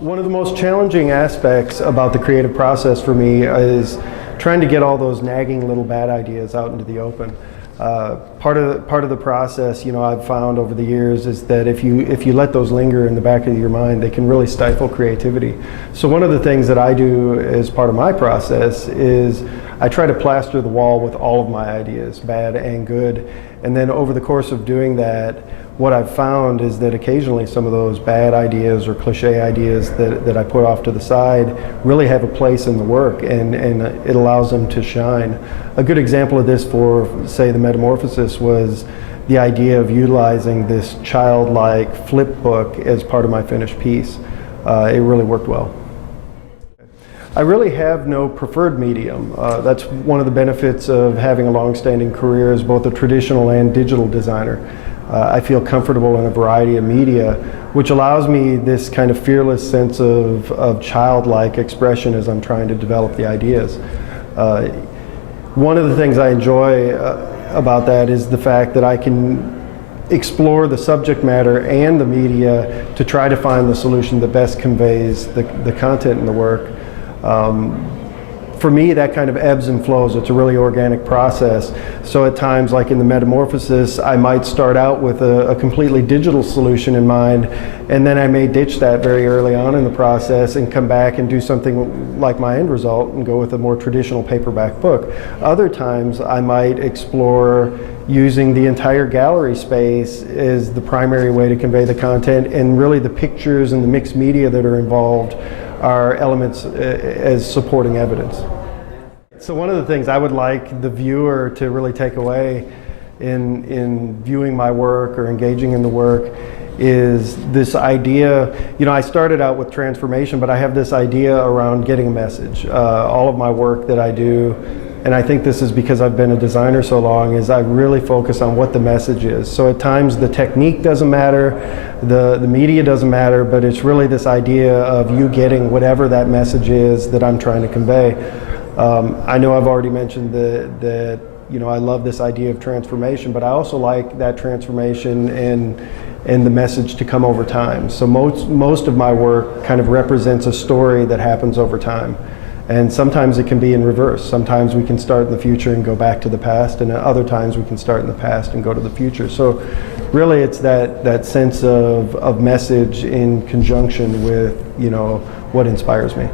One of the most challenging aspects about the creative process for me is trying to get all those nagging little bad ideas out into the open. Part of the process, I've found over the years is that if you let those linger in the back of your mind, they can really stifle creativity. So one of the things that I do as part of my process is I try to plaster the wall with all of my ideas, bad and good. And then over the course of doing that, what I've found is that occasionally some of those bad ideas or cliche ideas that I put off to the side really have a place in the work, and it allows them to shine. A good example of this for, say, the Metamorphosis was the idea of utilizing this childlike flip book as part of my finished piece. It really worked well. I really have no preferred medium. That's one of the benefits of having a long-standing career as both a traditional and digital designer. I feel comfortable in a variety of media, which allows me this kind of fearless sense of childlike expression as I'm trying to develop the ideas. One of the things I enjoy about that is the fact that I can explore the subject matter and the media to try to find the solution that best conveys the content in the work. For me, that kind of ebbs and flows. It's a really organic process. So at times, like in the Metamorphosis, I might start out with a completely digital solution in mind, and then I may ditch that very early on in the process and come back and do something like my end result and go with a more traditional paperback book. Other times, I might explore using the entire gallery space as the primary way to convey the content, and really the pictures and the mixed media that are involved are elements as supporting evidence. So one of the things I would like the viewer to really take away in viewing my work or engaging in the work is this idea. I started out with transformation, but I have this idea around getting a message. All of my work that I do, and I think this is because I've been a designer so long, is I really focus on what the message is. So at times the technique doesn't matter, the media doesn't matter, but it's really this idea of you getting whatever that message is that I'm trying to convey. I know I've already mentioned that I love this idea of transformation, but I also like that transformation and the message to come over time. So most of my work kind of represents a story that happens over time. And sometimes it can be in reverse. Sometimes we can start in the future and go back to the past, and other times we can start in the past and go to the future. So really it's that sense of message in conjunction with what inspires me.